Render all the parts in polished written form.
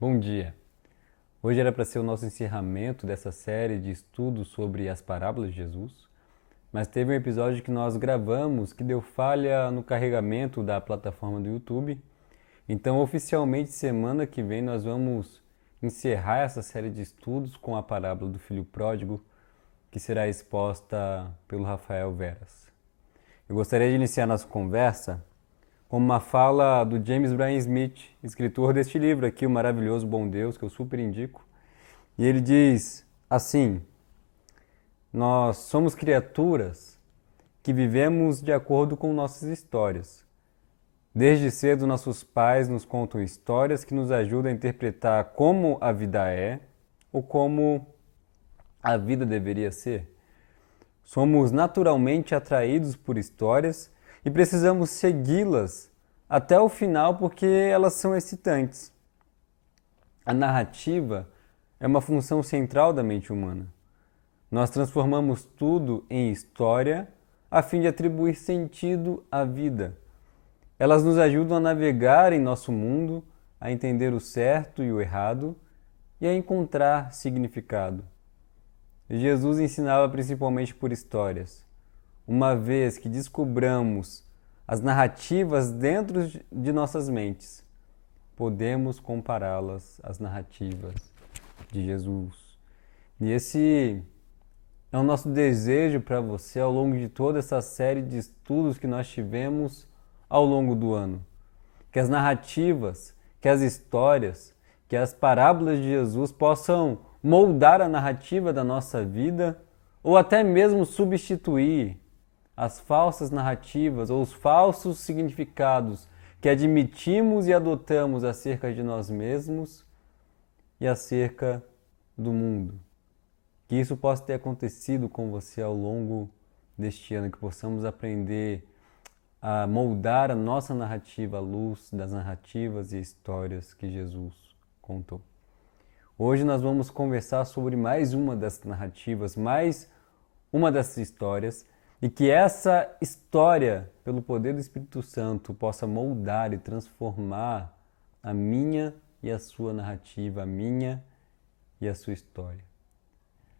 Bom dia! Hoje era para ser o nosso encerramento dessa série de estudos sobre as parábolas de Jesus, mas teve um episódio que nós gravamos que deu falha no carregamento da plataforma do YouTube. Então, oficialmente, semana que vem nós vamos encerrar essa série de estudos com a parábola do filho pródigo, que será exposta pelo Rafael Veras. Eu gostaria de iniciar nossa conversa com uma fala do James Bryan Smith, escritor deste livro aqui, O Maravilhoso Bom Deus, que eu super indico. E ele diz assim: nós somos criaturas que vivemos de acordo com nossas histórias. Desde cedo, nossos pais nos contam histórias que nos ajudam a interpretar como a vida é ou como a vida deveria ser. Somos naturalmente atraídos por histórias e precisamos segui-las até o final porque elas são excitantes. A narrativa é uma função central da mente humana. Nós transformamos tudo em história a fim de atribuir sentido à vida. Elas nos ajudam a navegar em nosso mundo, a entender o certo e o errado e a encontrar significado. Jesus ensinava principalmente por histórias. Uma vez que descobramos as narrativas dentro de nossas mentes, podemos compará-las às narrativas de Jesus. E esse é o nosso desejo para você ao longo de toda essa série de estudos que nós tivemos ao longo do ano. Que as narrativas, que as histórias, que as parábolas de Jesus possam moldar a narrativa da nossa vida ou até mesmo substituir as falsas narrativas ou os falsos significados que admitimos e adotamos acerca de nós mesmos e acerca do mundo. Que isso possa ter acontecido com você ao longo deste ano, que possamos aprender a moldar a nossa narrativa à luz das narrativas e histórias que Jesus contou. Hoje nós vamos conversar sobre mais uma dessas narrativas, mais uma dessas histórias, e que essa história, pelo poder do Espírito Santo, possa moldar e transformar a minha e a sua narrativa, a minha e a sua história.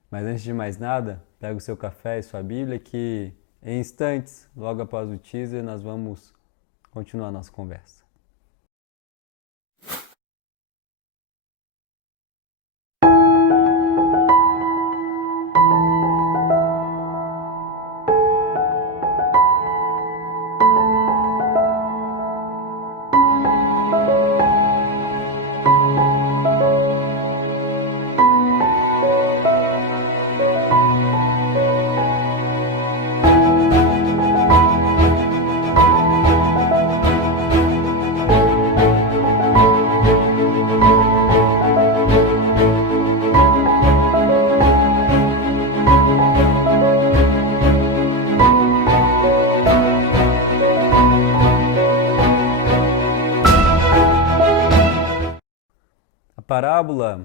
Mas antes de mais nada, pega o seu café e sua Bíblia que em instantes, logo após o teaser, nós vamos continuar a nossa conversa.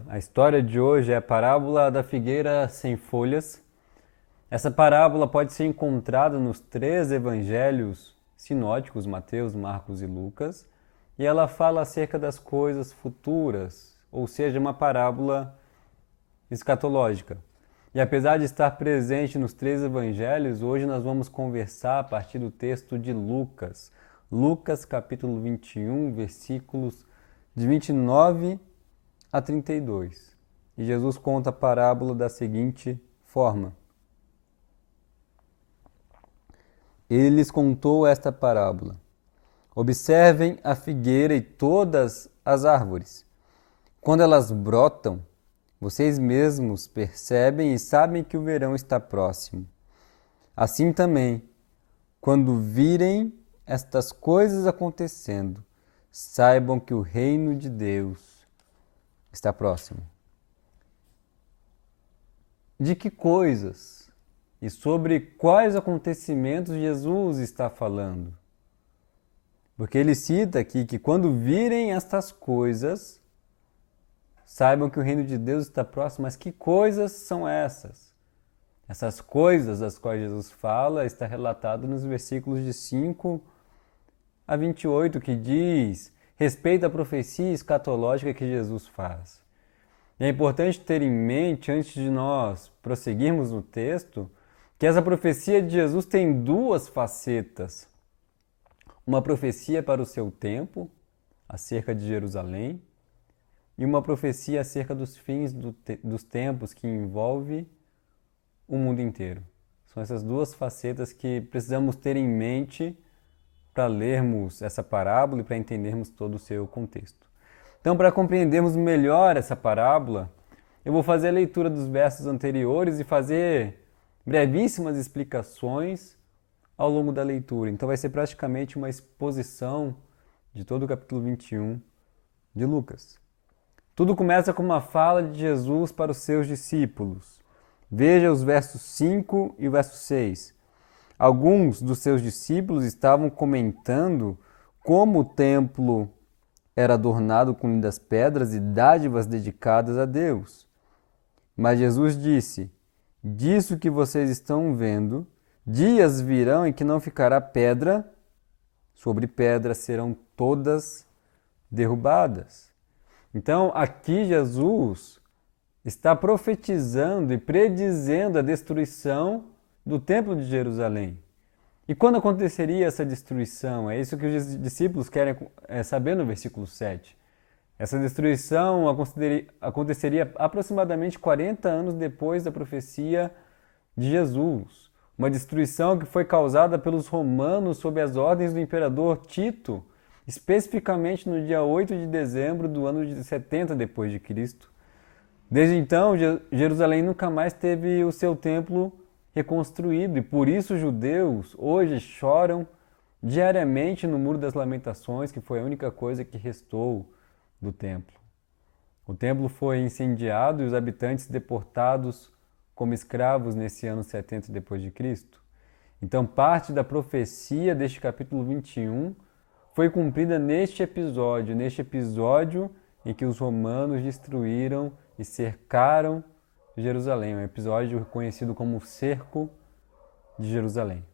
A história de hoje é a parábola da figueira sem folhas. Essa parábola pode ser encontrada nos 3 evangelhos sinóticos, Mateus, Marcos e Lucas, e ela fala acerca das coisas futuras, ou seja, uma parábola escatológica. E apesar de estar presente nos 3 evangelhos, hoje nós vamos conversar a partir do texto de Lucas. Lucas capítulo 21, versículos de 29 a 32. E Jesus conta a parábola da seguinte forma: Ele lhes contou esta parábola: Observem a figueira e todas as árvores. Quando elas brotam, vocês mesmos percebem e sabem que o verão está próximo. Assim também, quando virem estas coisas acontecendo, saibam que o reino de Deus está próximo. De que coisas e sobre quais acontecimentos Jesus está falando? Porque ele cita aqui que quando virem estas coisas, saibam que o reino de Deus está próximo. Mas que coisas são essas? Essas coisas das quais Jesus fala está relatado nos versículos de 5 a 28, que diz respeito à profecia escatológica que Jesus faz. E é importante ter em mente, antes de nós prosseguirmos no texto, que essa profecia de Jesus tem duas facetas. Uma profecia para o seu tempo, acerca de Jerusalém, e uma profecia acerca dos fins dos tempos, que envolve o mundo inteiro. São essas duas facetas que precisamos ter em mente para lermos essa parábola e para entendermos todo o seu contexto. Então, para compreendermos melhor essa parábola, eu vou fazer a leitura dos versos anteriores e fazer brevíssimas explicações ao longo da leitura. Então vai ser praticamente uma exposição de todo o capítulo 21 de Lucas. Tudo começa com uma fala de Jesus para os seus discípulos. Veja os versos 5 e o verso 6. Alguns dos seus discípulos estavam comentando como o templo era adornado com lindas pedras e dádivas dedicadas a Deus. Mas Jesus disse: disso que vocês estão vendo, dias virão em que não ficará pedra sobre pedra, serão todas derrubadas. Então, aqui Jesus está profetizando e predizendo a destruição do Templo de Jerusalém. E quando aconteceria essa destruição? É isso que os discípulos querem saber no versículo 7. Essa destruição aconteceria aproximadamente 40 anos depois da profecia de Jesus. Uma destruição que foi causada pelos romanos sob as ordens do imperador Tito, especificamente no dia 8 de dezembro do ano de 70 depois de Cristo. Desde então, Jerusalém nunca mais teve o seu templo reconstruído, e por isso os judeus hoje choram diariamente no Muro das Lamentações, que foi a única coisa que restou do templo. O templo foi incendiado e os habitantes deportados como escravos nesse ano 70 depois de Cristo. Então, parte da profecia deste capítulo 21 foi cumprida neste episódio em que os romanos destruíram e cercaram Jerusalém, um episódio conhecido como o Cerco de Jerusalém.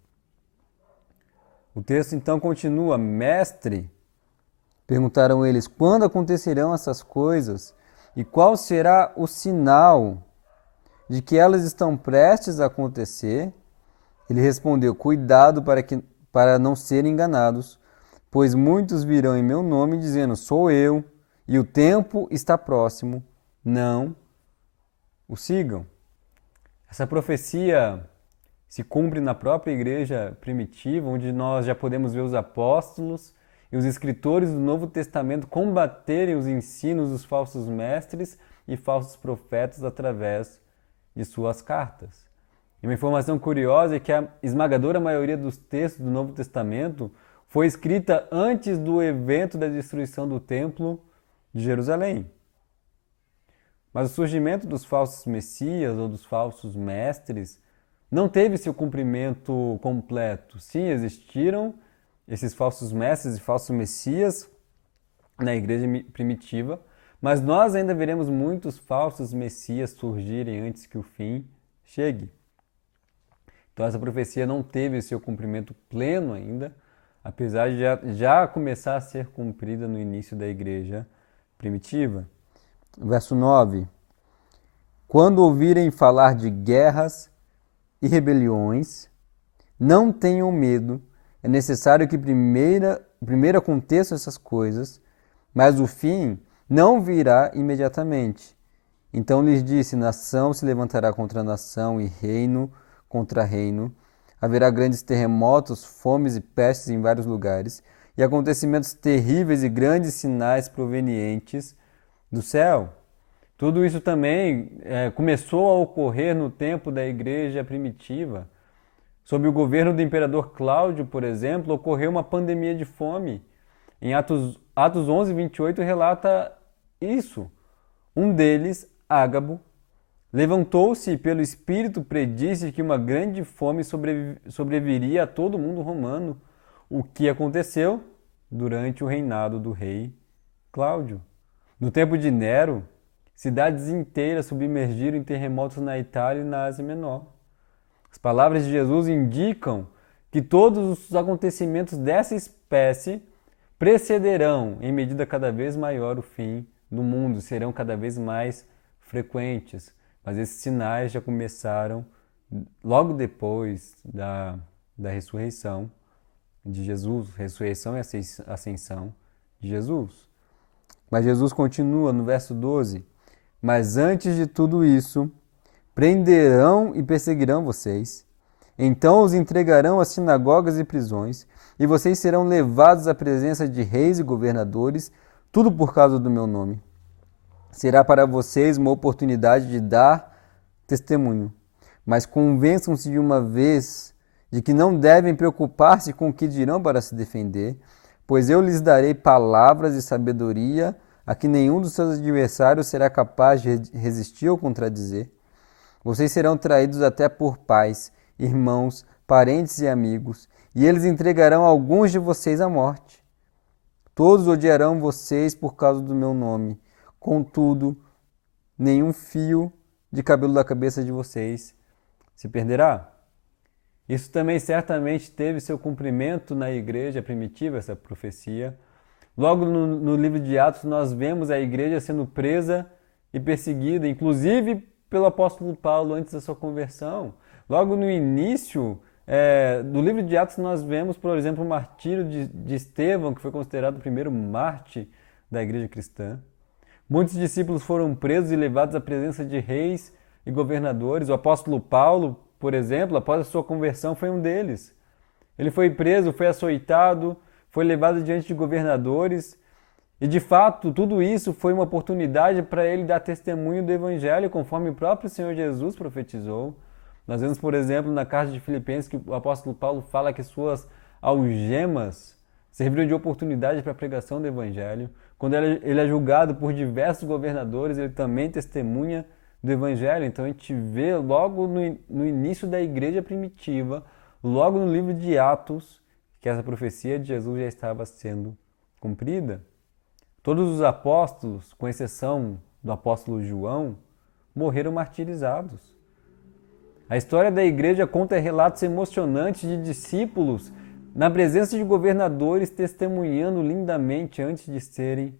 O texto então continua: Mestre, perguntaram eles, quando acontecerão essas coisas e qual será o sinal de que elas estão prestes a acontecer? Ele respondeu: cuidado para não serem enganados, pois muitos virão em meu nome dizendo, sou eu, e o tempo está próximo. Não o sigam. Essa profecia se cumpre na própria igreja primitiva, onde nós já podemos ver os apóstolos e os escritores do Novo Testamento combaterem os ensinos dos falsos mestres e falsos profetas através de suas cartas. E uma informação curiosa é que a esmagadora maioria dos textos do Novo Testamento foi escrita antes do evento da destruição do Templo de Jerusalém. Mas o surgimento dos falsos messias ou dos falsos mestres não teve seu cumprimento completo. Sim, existiram esses falsos mestres e falsos messias na igreja primitiva, mas nós ainda veremos muitos falsos messias surgirem antes que o fim chegue. Então essa profecia não teve seu cumprimento pleno ainda, apesar de já começar a ser cumprida no início da igreja primitiva. Verso 9. Quando ouvirem falar de guerras e rebeliões, não tenham medo. É necessário que primeiro aconteçam essas coisas, mas o fim não virá imediatamente. Então lhes disse, nação se levantará contra nação e reino contra reino. Haverá grandes terremotos, fomes e pestes em vários lugares, e acontecimentos terríveis e grandes sinais provenientes do céu. Tudo isso também começou a ocorrer no tempo da igreja primitiva. Sob o governo do imperador Cláudio, por exemplo, ocorreu uma pandemia de fome. Em Atos 11, 28 relata isso. Um deles, Ágabo, levantou-se e pelo Espírito predisse que uma grande fome sobreviria a todo o mundo romano, o que aconteceu durante o reinado do rei Cláudio. No tempo de Nero, cidades inteiras submergiram em terremotos na Itália e na Ásia Menor. As palavras de Jesus indicam que todos os acontecimentos dessa espécie precederão em medida cada vez maior o fim do mundo, serão cada vez mais frequentes. Mas esses sinais já começaram logo depois da ressurreição de Jesus, ressurreição e ascensão de Jesus. Mas Jesus continua no verso 12: mas antes de tudo isso, prenderão e perseguirão vocês. Então os entregarão às sinagogas e prisões, e vocês serão levados à presença de reis e governadores, tudo por causa do meu nome. Será para vocês uma oportunidade de dar testemunho. Mas convençam-se de uma vez de que não devem preocupar-se com o que dirão para se defender, pois eu lhes darei palavras de sabedoria a que nenhum dos seus adversários será capaz de resistir ou contradizer. Vocês serão traídos até por pais, irmãos, parentes e amigos, e eles entregarão alguns de vocês à morte. Todos odiarão vocês por causa do meu nome. Contudo, nenhum fio de cabelo da cabeça de vocês se perderá. Isso também certamente teve seu cumprimento na igreja primitiva, essa profecia. Logo no livro de Atos nós vemos a igreja sendo presa e perseguida, inclusive pelo apóstolo Paulo antes da sua conversão. Logo no início do livro de Atos nós vemos, por exemplo, o martírio de Estevão, que foi considerado o primeiro mártir da igreja cristã. Muitos discípulos foram presos e levados à presença de reis e governadores. O apóstolo Paulo, por exemplo, após a sua conversão, foi um deles. Ele foi preso, foi açoitado, foi levado diante de governadores. E, de fato, tudo isso foi uma oportunidade para ele dar testemunho do Evangelho, conforme o próprio Senhor Jesus profetizou. Nós vemos, por exemplo, na carta de Filipenses, que o apóstolo Paulo fala que suas algemas serviram de oportunidade para a pregação do Evangelho. Quando ele é julgado por diversos governadores, ele também testemunha do Evangelho. Então a gente vê logo no início da igreja primitiva, logo no livro de Atos, que essa profecia de Jesus já estava sendo cumprida. Todos os apóstolos, com exceção do apóstolo João, morreram martirizados. A história da igreja conta relatos emocionantes de discípulos na presença de governadores testemunhando lindamente antes de serem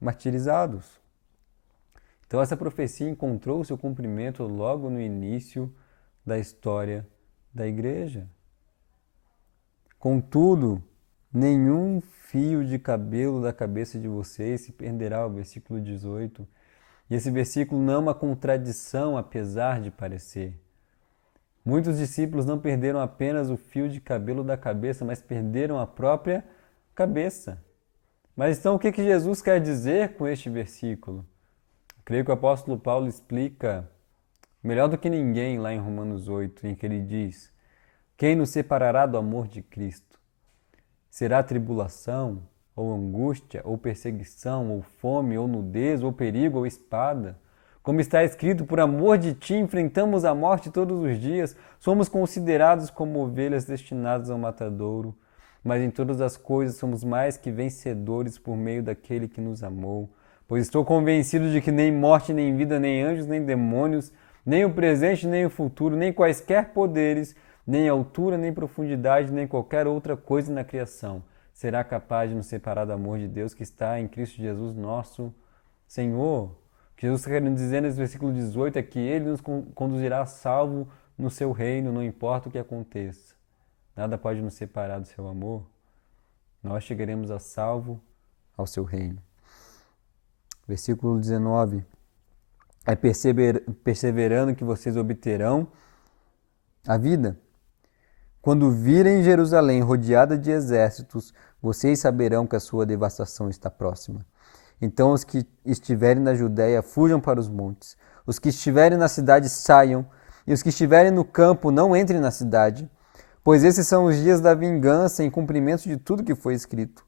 martirizados. Então essa profecia encontrou seu cumprimento logo no início da história da igreja. Contudo, nenhum fio de cabelo da cabeça de vocês se perderá, o versículo 18. E esse versículo não é uma contradição, apesar de parecer. Muitos discípulos não perderam apenas o fio de cabelo da cabeça, mas perderam a própria cabeça. Mas então o que Jesus quer dizer com este versículo? Creio que o apóstolo Paulo explica melhor do que ninguém lá em Romanos 8, em que ele diz: quem nos separará do amor de Cristo? Será tribulação, ou angústia, ou perseguição, ou fome, ou nudez, ou perigo, ou espada? Como está escrito, por amor de ti enfrentamos a morte todos os dias, somos considerados como ovelhas destinadas ao matadouro, mas em todas as coisas somos mais que vencedores por meio daquele que nos amou. Pois estou convencido de que nem morte, nem vida, nem anjos, nem demônios, nem o presente, nem o futuro, nem quaisquer poderes, nem altura, nem profundidade, nem qualquer outra coisa na criação será capaz de nos separar do amor de Deus que está em Cristo Jesus, nosso Senhor. O que Jesus está querendo dizer nesse versículo 18 é que Ele nos conduzirá salvo no seu reino, não importa o que aconteça. Nada pode nos separar do seu amor. Nós chegaremos a salvo ao seu reino. Versículo 19. É perseverando que vocês obterão a vida. Quando virem Jerusalém rodeada de exércitos, vocês saberão que a sua devastação está próxima. Então os que estiverem na Judéia fujam para os montes. Os que estiverem na cidade saiam, e os que estiverem no campo não entrem na cidade, pois esses são os dias da vingança em cumprimento de tudo que foi escrito.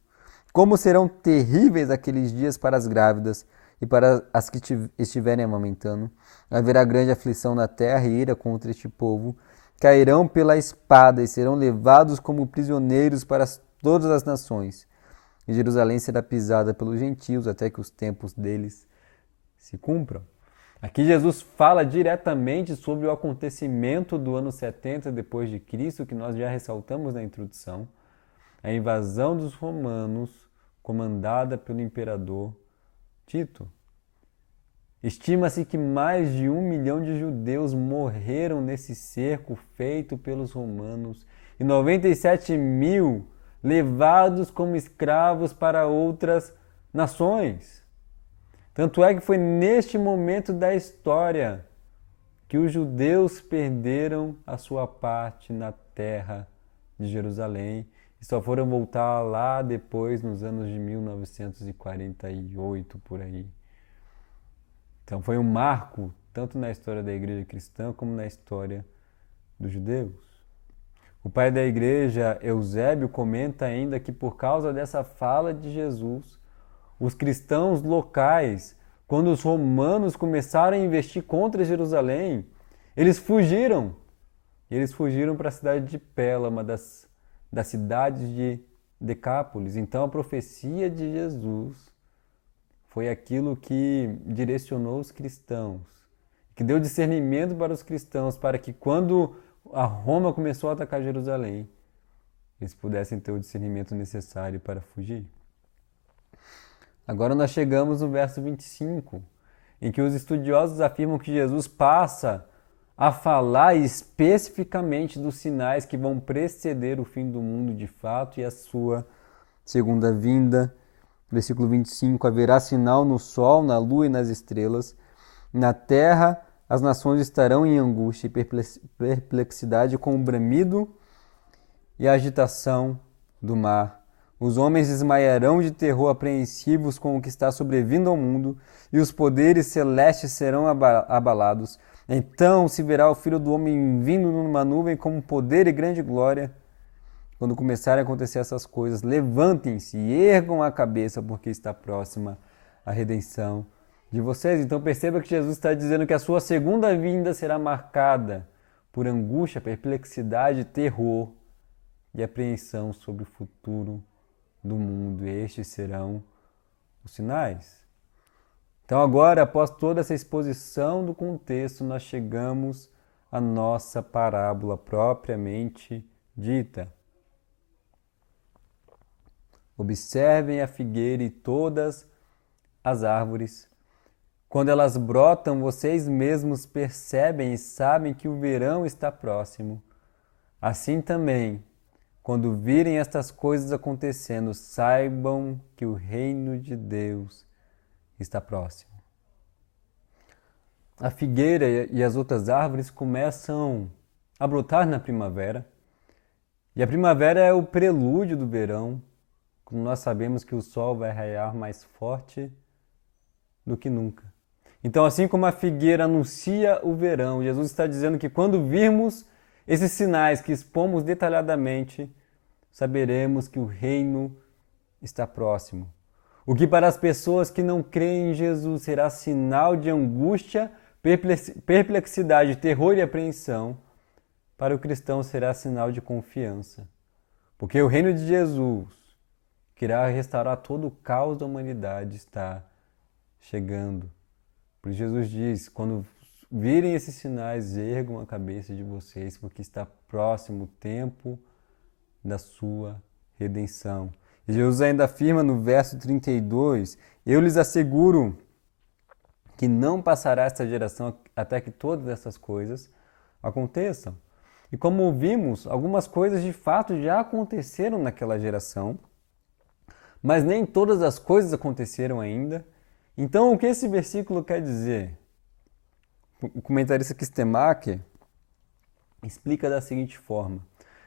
Como serão terríveis aqueles dias para as grávidas e para as que estiverem amamentando. Haverá grande aflição na terra e ira contra este povo. Cairão pela espada e serão levados como prisioneiros para todas as nações. E Jerusalém será pisada pelos gentios até que os tempos deles se cumpram. Aqui Jesus fala diretamente sobre o acontecimento do ano 70 depois de Cristo, que nós já ressaltamos na introdução. a invasão dos romanos, comandada pelo imperador Tito. Estima-se que mais de 1 milhão de judeus morreram nesse cerco feito pelos romanos e 97 mil levados como escravos para outras nações. Tanto é que foi neste momento da história que os judeus perderam a sua parte na terra de Jerusalém e só foram voltar lá depois, nos anos de 1948, por aí. Então foi um marco, tanto na história da igreja cristã como na história dos judeus. O pai da igreja, Eusébio, comenta ainda que por causa dessa fala de Jesus, os cristãos locais, quando os romanos começaram a investir contra Jerusalém, eles fugiram. Eles fugiram para a cidade de Pela, uma das cidades de Decápolis. Então a profecia de Jesus foi aquilo que direcionou os cristãos, que deu discernimento para os cristãos, para que quando a Roma começou a atacar Jerusalém, eles pudessem ter o discernimento necessário para fugir. Agora nós chegamos no verso 25, em que os estudiosos afirmam que Jesus passa a falar especificamente dos sinais que vão preceder o fim do mundo de fato e a sua segunda vinda. Versículo 25, haverá sinal no sol, na lua e nas estrelas. Na terra as nações estarão em angústia e perplexidade com o bramido e a agitação do mar. Os homens desmaiarão de terror apreensivos com o que está sobrevindo ao mundo, e os poderes celestes serão abalados. Então se verá o Filho do Homem vindo numa nuvem com poder e grande glória. Quando começarem a acontecer essas coisas, levantem-se e ergam a cabeça, porque está próxima a redenção de vocês. Então perceba que Jesus está dizendo que a sua segunda vinda será marcada por angústia, perplexidade, terror e apreensão sobre o futuro do mundo. E estes serão os sinais. Então agora, após toda essa exposição do contexto, nós chegamos à nossa parábola propriamente dita. Observem a figueira e todas as árvores. Quando elas brotam, vocês mesmos percebem e sabem que o verão está próximo. Assim também, quando virem estas coisas acontecendo, saibam que o reino de Deus está próximo. A figueira e as outras árvores começam a brotar na primavera. E a primavera é o prelúdio do verão, quando nós sabemos que o sol vai raiar mais forte do que nunca. Então, assim como a figueira anuncia o verão, Jesus está dizendo que quando virmos esses sinais que expomos detalhadamente, saberemos que o reino está próximo. O que para as pessoas que não creem em Jesus será sinal de angústia, perplexidade, terror e apreensão, para o cristão será sinal de confiança. Porque o reino de Jesus, que irá restaurar todo o caos da humanidade, está chegando. Por isso Jesus diz, quando virem esses sinais, ergam a cabeça de vocês, porque está próximo o tempo da sua redenção. E Jesus ainda afirma no verso 32, eu lhes asseguro que não passará esta geração até que todas essas coisas aconteçam. E como vimos, algumas coisas de fato já aconteceram naquela geração, mas nem todas as coisas aconteceram ainda. Então, o que esse versículo quer dizer? O comentarista Kistemaker explica da seguinte forma.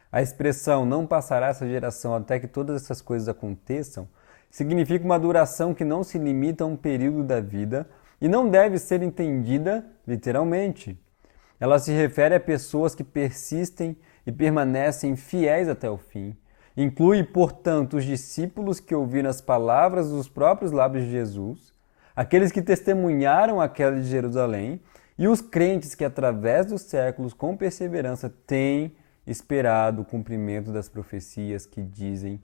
A expressão não passará essa geração até que todas essas coisas aconteçam significa uma duração que não se limita a um período da vida e não deve ser entendida literalmente. Ela se refere a pessoas que persistem e permanecem fiéis até o fim. Inclui, portanto, os discípulos que ouviram as palavras dos próprios lábios de Jesus, aqueles que testemunharam a queda de Jerusalém e os crentes que, através dos séculos, com perseverança, têm esperado o cumprimento das profecias que dizem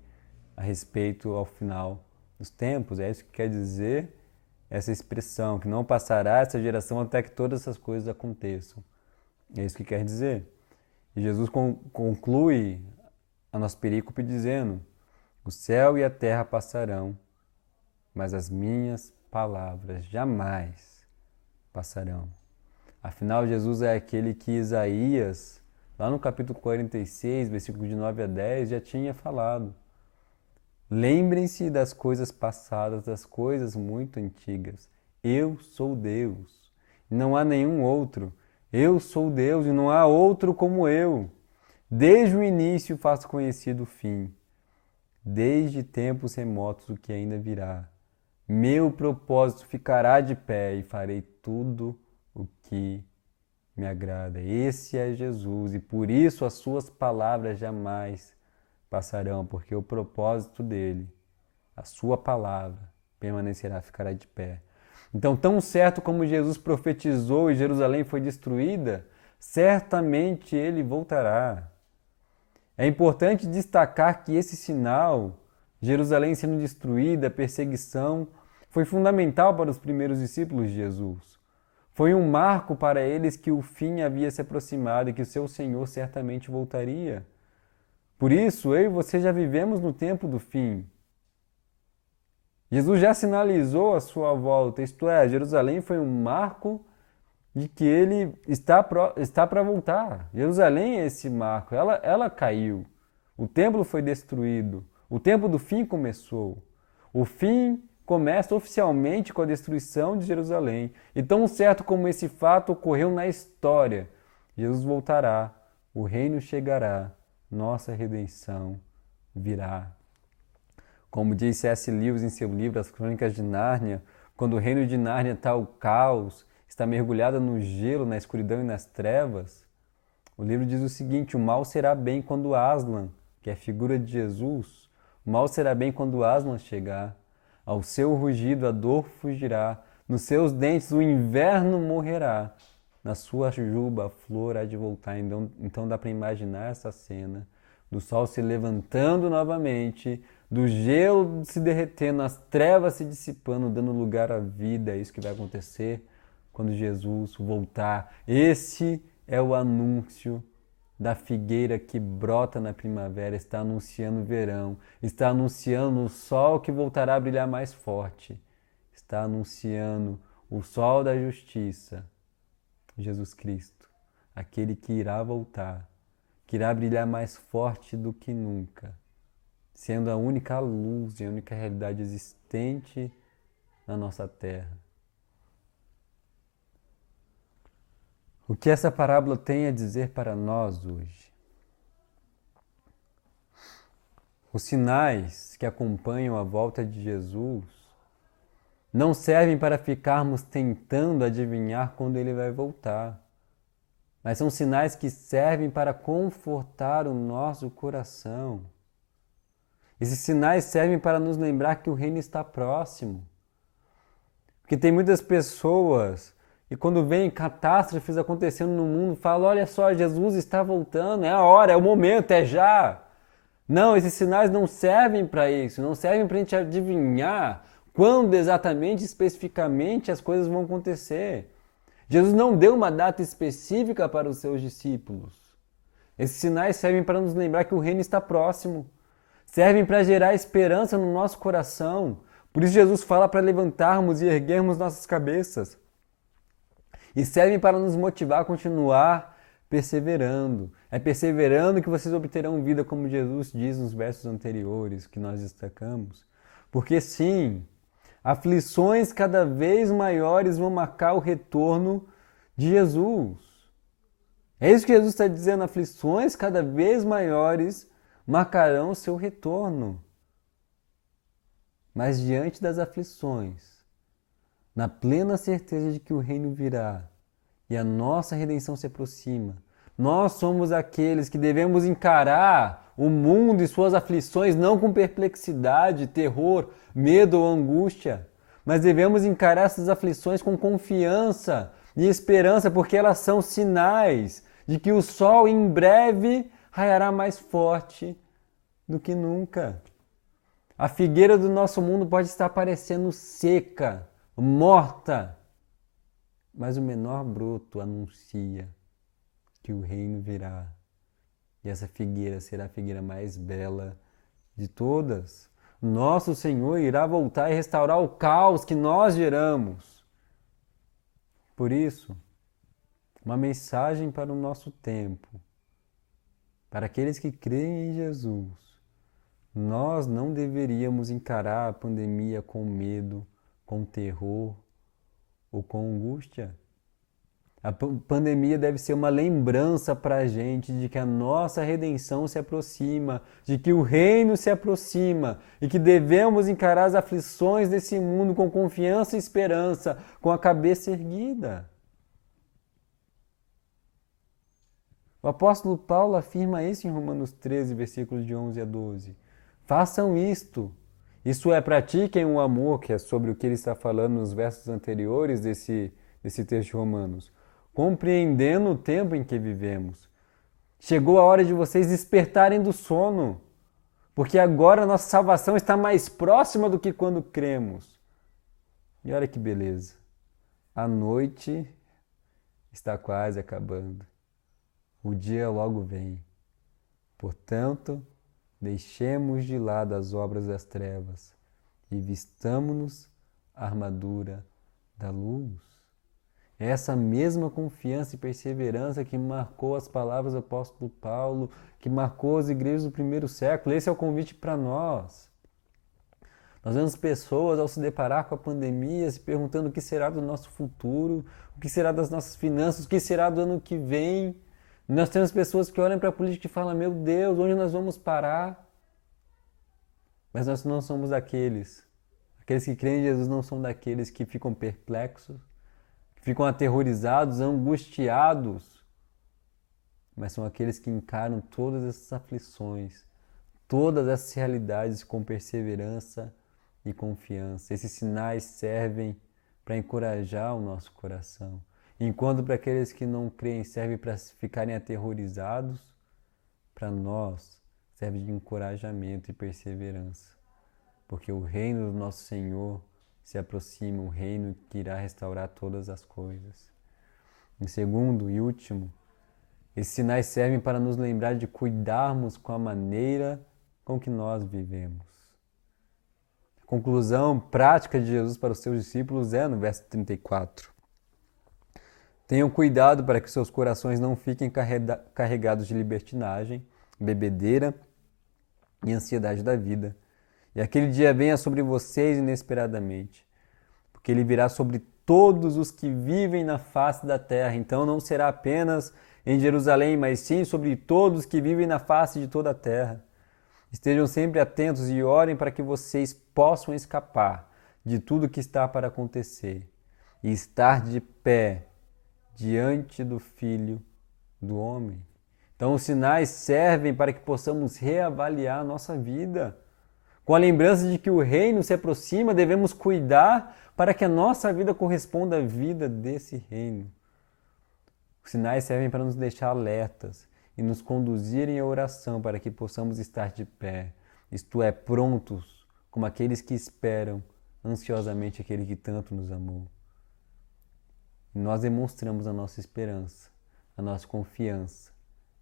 a respeito ao final dos tempos. É isso que quer dizer essa expressão, que não passará essa geração até que todas essas coisas aconteçam. É isso que quer dizer. E Jesus conclui a nossa perícope dizendo O céu e a terra passarão, mas as minhas palavras jamais passarão. Afinal, Jesus é aquele que Isaías, lá no capítulo 46, versículo de 9 a 10, já tinha falado. Lembrem-se das coisas passadas, das coisas muito antigas. Eu sou Deus, e não há nenhum outro. Eu sou Deus, e não há outro como eu. Desde o início faço conhecido o fim, desde tempos remotos o que ainda virá. Meu propósito ficará de pé e farei tudo o que me agrada. Esse é Jesus, e por isso as suas palavras jamais passarão, porque o propósito dele, a sua palavra, permanecerá, ficará de pé. Então, tão certo como Jesus profetizou e Jerusalém foi destruída, certamente ele voltará. É importante destacar que esse sinal, Jerusalém sendo destruída, perseguição, foi fundamental para os primeiros discípulos de Jesus. Foi um marco para eles que o fim havia se aproximado e que o seu Senhor certamente voltaria. Por isso, eu e você já vivemos no tempo do fim. Jesus já sinalizou a sua volta, isto é, Jerusalém foi um marco de que ele está para voltar. Jerusalém é esse marco, ela caiu. O templo foi destruído. O tempo do fim começou. O fim começa oficialmente com a destruição de Jerusalém. E tão certo como esse fato ocorreu na história, Jesus voltará, o reino chegará, nossa redenção virá. Como diz C.S. Lewis em seu livro As Crônicas de Nárnia, quando o reino de Nárnia está o caos, está mergulhado no gelo, na escuridão e nas trevas, o livro diz o seguinte: o mal será bem quando Aslan, que é a figura de Jesus, o mal será bem quando Aslan chegar. Ao seu rugido a dor fugirá, nos seus dentes o inverno morrerá, na sua juba a flor há de voltar. Então dá para imaginar essa cena do sol se levantando novamente, do gelo se derretendo, as trevas se dissipando, dando lugar à vida. É isso que vai acontecer quando Jesus voltar. Esse é o anúncio da figueira que brota na primavera, está anunciando o verão, está anunciando o sol que voltará a brilhar mais forte, está anunciando o sol da justiça, Jesus Cristo, aquele que irá voltar, que irá brilhar mais forte do que nunca, sendo a única luz e a única realidade existente na nossa terra. O que essa parábola tem a dizer para nós hoje? Os sinais que acompanham a volta de Jesus não servem para ficarmos tentando adivinhar quando ele vai voltar, mas são sinais que servem para confortar o nosso coração. Esses sinais servem para nos lembrar que o reino está próximo. Porque tem muitas pessoas e quando vem catástrofes acontecendo no mundo, falam: olha só, Jesus está voltando, é a hora, é o momento, é já. Não, esses sinais não servem para isso, não servem para a gente adivinhar quando exatamente, especificamente as coisas vão acontecer. Jesus não deu uma data específica para os seus discípulos. Esses sinais servem para nos lembrar que o reino está próximo, servem para gerar esperança no nosso coração. Por isso Jesus fala para levantarmos e erguermos nossas cabeças. E servem para nos motivar a continuar perseverando. É perseverando que vocês obterão vida, como Jesus diz nos versos anteriores que nós destacamos. Porque sim, aflições cada vez maiores vão marcar o retorno de Jesus. É isso que Jesus está dizendo, aflições cada vez maiores marcarão o seu retorno. Mas diante das aflições, na plena certeza de que o reino virá e a nossa redenção se aproxima, nós somos aqueles que devemos encarar o mundo e suas aflições não com perplexidade, terror, medo ou angústia, mas devemos encarar essas aflições com confiança e esperança, porque elas são sinais de que o sol em breve raiará mais forte do que nunca. A figueira do nosso mundo pode estar parecendo seca, morta, mas o menor broto anuncia que o reino virá. E essa figueira será a figueira mais bela de todas. Nosso Senhor irá voltar e restaurar o caos que nós geramos. Por isso, uma mensagem para o nosso tempo, para aqueles que creem em Jesus. Nós não deveríamos encarar a pandemia com medo, com terror ou com angústia. A pandemia deve ser uma lembrança para a gente de que a nossa redenção se aproxima, de que o reino se aproxima e que devemos encarar as aflições desse mundo com confiança e esperança, com a cabeça erguida. O apóstolo Paulo afirma isso em Romanos 13, versículos de 11 a 12. Façam isto. Isso é, pratiquem o amor, que é sobre o que ele está falando nos versos anteriores desse texto de Romanos. Compreendendo o tempo em que vivemos. Chegou a hora de vocês despertarem do sono, porque agora a nossa salvação está mais próxima do que quando cremos. E olha que beleza. A noite está quase acabando. O dia logo vem. Portanto, deixemos de lado as obras das trevas e vistamo-nos a armadura da luz. É essa mesma confiança e perseverança que marcou as palavras do apóstolo Paulo, que marcou as igrejas do primeiro século. Esse é o convite para nós. Nós vemos pessoas, ao se deparar com a pandemia, se perguntando o que será do nosso futuro, o que será das nossas finanças, o que será do ano que vem. Nós temos pessoas que olham para a política e falam, meu Deus, onde nós vamos parar? Mas nós não somos daqueles. Aqueles que creem em Jesus não são daqueles que ficam perplexos, que ficam aterrorizados, angustiados. Mas são aqueles que encaram todas essas aflições, todas essas realidades com perseverança e confiança. Esses sinais servem para encorajar o nosso coração. Enquanto para aqueles que não creem serve para ficarem aterrorizados, para nós serve de encorajamento e perseverança. Porque o reino do nosso Senhor se aproxima, o reino que irá restaurar todas as coisas. Em segundo e último, esses sinais servem para nos lembrar de cuidarmos com a maneira com que nós vivemos. A conclusão prática de Jesus para os seus discípulos é no verso 34. Tenham cuidado para que seus corações não fiquem carregados de libertinagem, bebedeira e ansiedade da vida. E aquele dia venha sobre vocês inesperadamente, porque ele virá sobre todos os que vivem na face da terra. Então não será apenas em Jerusalém, mas sim sobre todos que vivem na face de toda a terra. Estejam sempre atentos e orem para que vocês possam escapar de tudo que está para acontecer e estar de pé diante do Filho do Homem. Então os sinais servem para que possamos reavaliar a nossa vida. Com a lembrança de que o reino se aproxima, devemos cuidar para que a nossa vida corresponda à vida desse reino. Os sinais servem para nos deixar alertas e nos conduzirem à oração para que possamos estar de pé, isto é, prontos, como aqueles que esperam ansiosamente aquele que tanto nos amou. E nós demonstramos a nossa esperança, a nossa confiança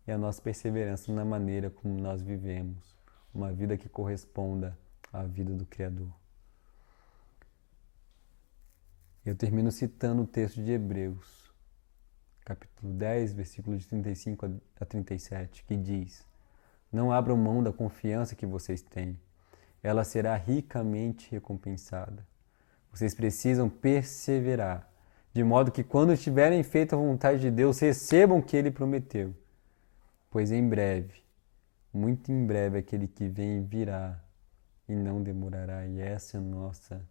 e a nossa perseverança na maneira como nós vivemos, uma vida que corresponda à vida do Criador. Eu termino citando o texto de Hebreus, capítulo 10, versículos de 35 a 37, que diz: Não abram mão da confiança que vocês têm, ela será ricamente recompensada. Vocês precisam perseverar, de modo que quando tiverem feito a vontade de Deus, recebam o que Ele prometeu. Pois em breve, muito em breve, aquele que vem virá e não demorará. E essa é a nossa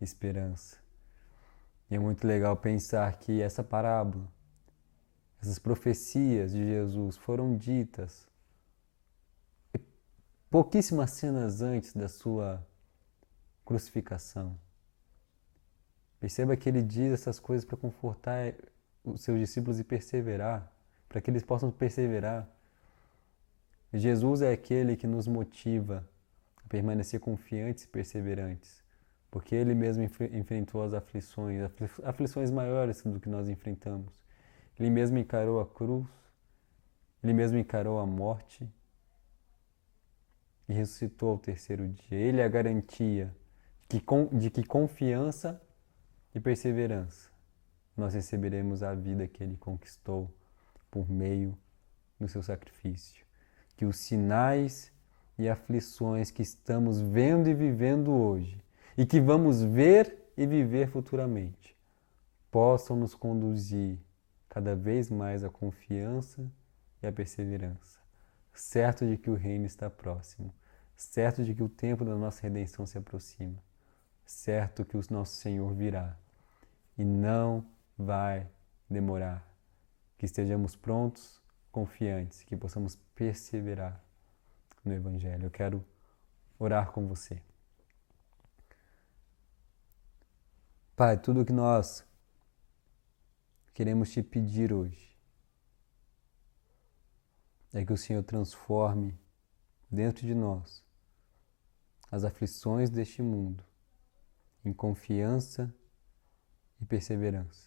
esperança. E é muito legal pensar que essa parábola, essas profecias de Jesus foram ditas pouquíssimas cenas antes da sua crucificação. Perceba que ele diz essas coisas para confortar os seus discípulos e perseverar, para que eles possam perseverar. Jesus é aquele que nos motiva a permanecer confiantes e perseverantes, porque ele mesmo enfrentou as aflições maiores do que nós enfrentamos. Ele mesmo encarou a cruz, ele mesmo encarou a morte, e ressuscitou ao terceiro dia. Ele é a garantia de que confiança e perseverança nós receberemos a vida que Ele conquistou por meio do seu sacrifício. Que os sinais e aflições que estamos vendo e vivendo hoje e que vamos ver e viver futuramente possam nos conduzir cada vez mais à confiança e à perseverança, certo de que o reino está próximo, certo de que o tempo da nossa redenção se aproxima, certo que o nosso Senhor virá e não vai demorar. Que estejamos prontos, confiantes, que possamos perseverar no Evangelho. Eu quero orar com você. Pai, tudo o que nós queremos te pedir hoje é que o Senhor transforme dentro de nós as aflições deste mundo em confiança e perseverança.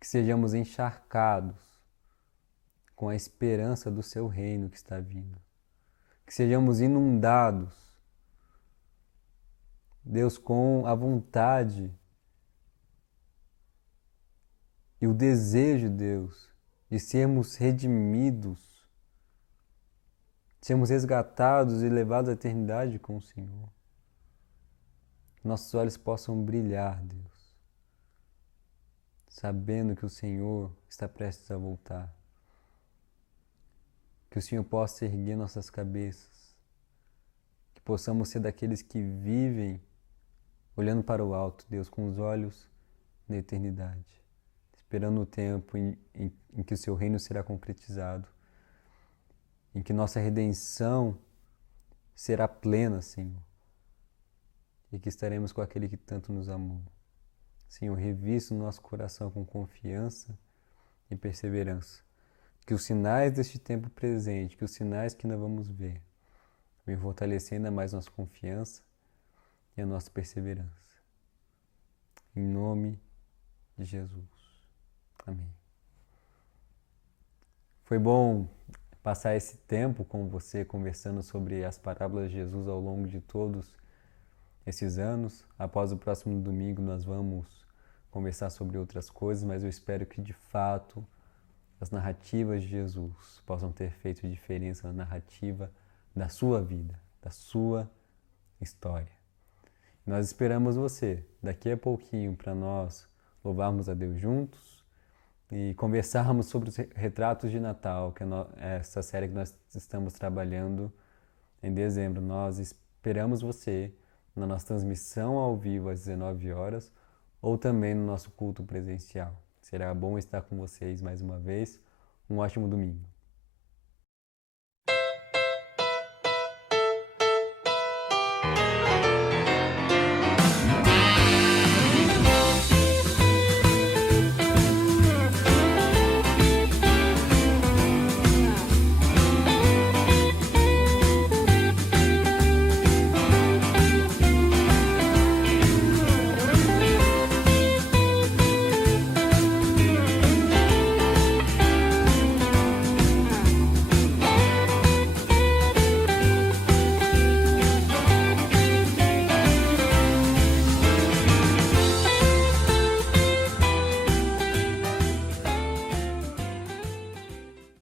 Que sejamos encharcados com a esperança do seu reino que está vindo. Que sejamos inundados, Deus, com a vontade e o desejo, Deus, de sermos redimidos, sermos resgatados e levados à eternidade com o Senhor. Nossos olhos possam brilhar, Deus, sabendo que o Senhor está prestes a voltar. Que o Senhor possa erguer nossas cabeças, que possamos ser daqueles que vivem olhando para o alto, Deus, com os olhos na eternidade, esperando o tempo em que o seu reino será concretizado, em que nossa redenção será plena, Senhor, e que estaremos com aquele que tanto nos amou. Senhor, revista o nosso coração com confiança e perseverança. Que os sinais deste tempo presente, que os sinais que nós vamos ver, venham fortalecer ainda mais nossa confiança e a nossa perseverança. Em nome de Jesus. Amém. Foi bom passar esse tempo com você conversando sobre as parábolas de Jesus ao longo de todos esses anos. Após o próximo domingo nós vamos conversar sobre outras coisas, mas eu espero que de fato as narrativas de Jesus possam ter feito diferença na narrativa da sua vida, da sua história. Nós esperamos você daqui a pouquinho para nós louvarmos a Deus juntos e conversarmos sobre os retratos de Natal, que é essa série que nós estamos trabalhando em dezembro. Nós esperamos você na nossa transmissão ao vivo às 19 horas ou também no nosso culto presencial. Será bom estar com vocês mais uma vez. Um ótimo domingo.